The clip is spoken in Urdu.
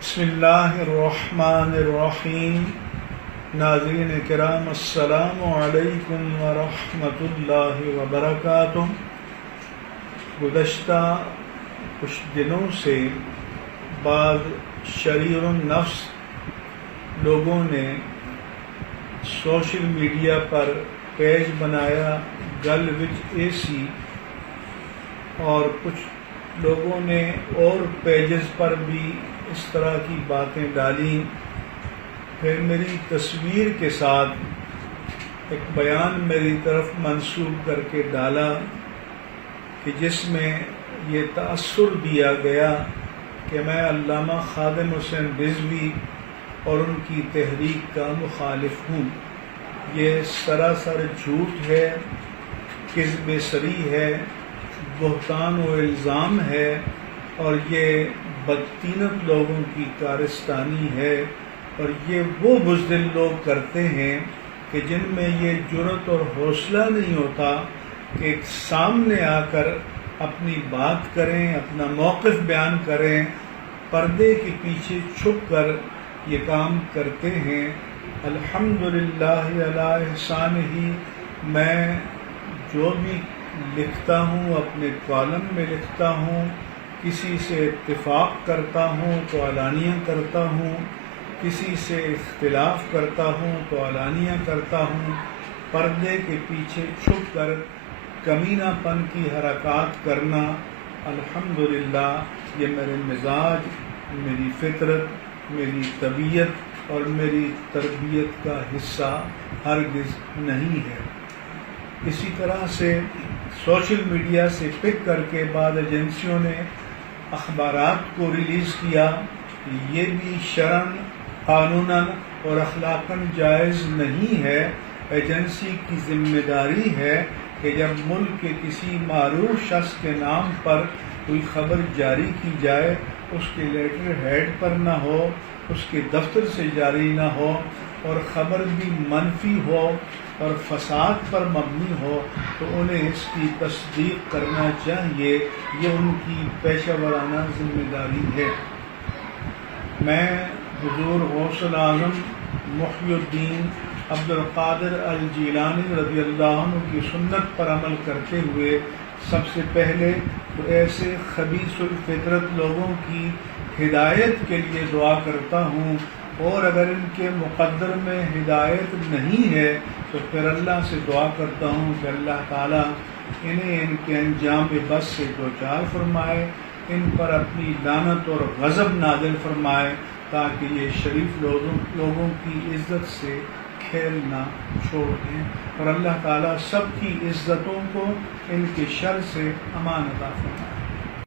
بسم اللہ الرحمن الرحیم۔ ناظرین کرام، السلام علیکم ورحمۃ اللہ وبرکاتہ۔ گزشتہ کچھ دنوں سے بعض شریر النفس لوگوں نے سوشل میڈیا پر پیج بنایا گل وچ اے سی، اور کچھ لوگوں نے اور پیجز پر بھی اس طرح کی باتیں ڈالیں۔ پھر میری تصویر کے ساتھ ایک بیان میری طرف منسوب کر کے ڈالا کہ جس میں یہ تأثر دیا گیا کہ میں علامہ خادم حسین رضوی اور ان کی تحریک کا مخالف ہوں۔ یہ سراسر جھوٹ ہے، کذب صریح ہے، بہتان و الزام ہے، اور یہ بدطینت لوگوں کی کارستانی ہے، اور یہ وہ بزدل لوگ کرتے ہیں کہ جن میں یہ جرأت اور حوصلہ نہیں ہوتا کہ ایک سامنے آ کر اپنی بات کریں، اپنا موقف بیان کریں، پردے کے پیچھے چھپ کر یہ کام کرتے ہیں۔ الحمدللہ علی احسانہ، میں جو بھی لکھتا ہوں اپنے کالم میں لکھتا ہوں، کسی سے اتفاق کرتا ہوں تو علانیہ کرتا ہوں، کسی سے اختلاف کرتا ہوں تو علانیہ کرتا ہوں۔ پردے کے پیچھے چھپ کر کمینہ پن کی حرکات کرنا الحمدللہ یہ میرے مزاج، میری فطرت، میری طبیعت اور میری تربیت کا حصہ ہرگز نہیں ہے۔ اسی طرح سے سوشل میڈیا سے پک کر کے بعض ایجنسیوں نے اخبارات کو ریلیز کیا، یہ بھی شرعاً، قانوناً اور اخلاقاً جائز نہیں ہے۔ ایجنسی کی ذمہ داری ہے کہ جب ملک کے کسی معروف شخص کے نام پر کوئی خبر جاری کی جائے، اس کے لیٹر ہیڈ پر نہ ہو، اس کے دفتر سے جاری نہ ہو، اور خبر بھی منفی ہو اور فساد پر مبنی ہو، تو انہیں اس کی تصدیق کرنا چاہیے۔ یہ ان کی پیشہ ورانہ ذمہ داری ہے۔ میں حضور غوث الاعظم محی الدین عبد القادر الجیلانی رضی اللہ عنہ کی سنت پر عمل کرتے ہوئے سب سے پہلے تو ایسے خبیث الفطرت لوگوں کی ہدایت کے لیے دعا کرتا ہوں، اور اگر ان کے مقدر میں ہدایت نہیں ہے تو پھر اللہ سے دعا کرتا ہوں کہ اللہ تعالیٰ انہیں ان کے انجام بس سے دوچار فرمائے، ان پر اپنی لعنت اور غضب نازل فرمائے، تاکہ یہ شریف لوگوں کی عزت سے کھیلنا چھوڑ دیں، اور اللہ تعالیٰ سب کی عزتوں کو ان کے شر سے امان عطا فرمائے۔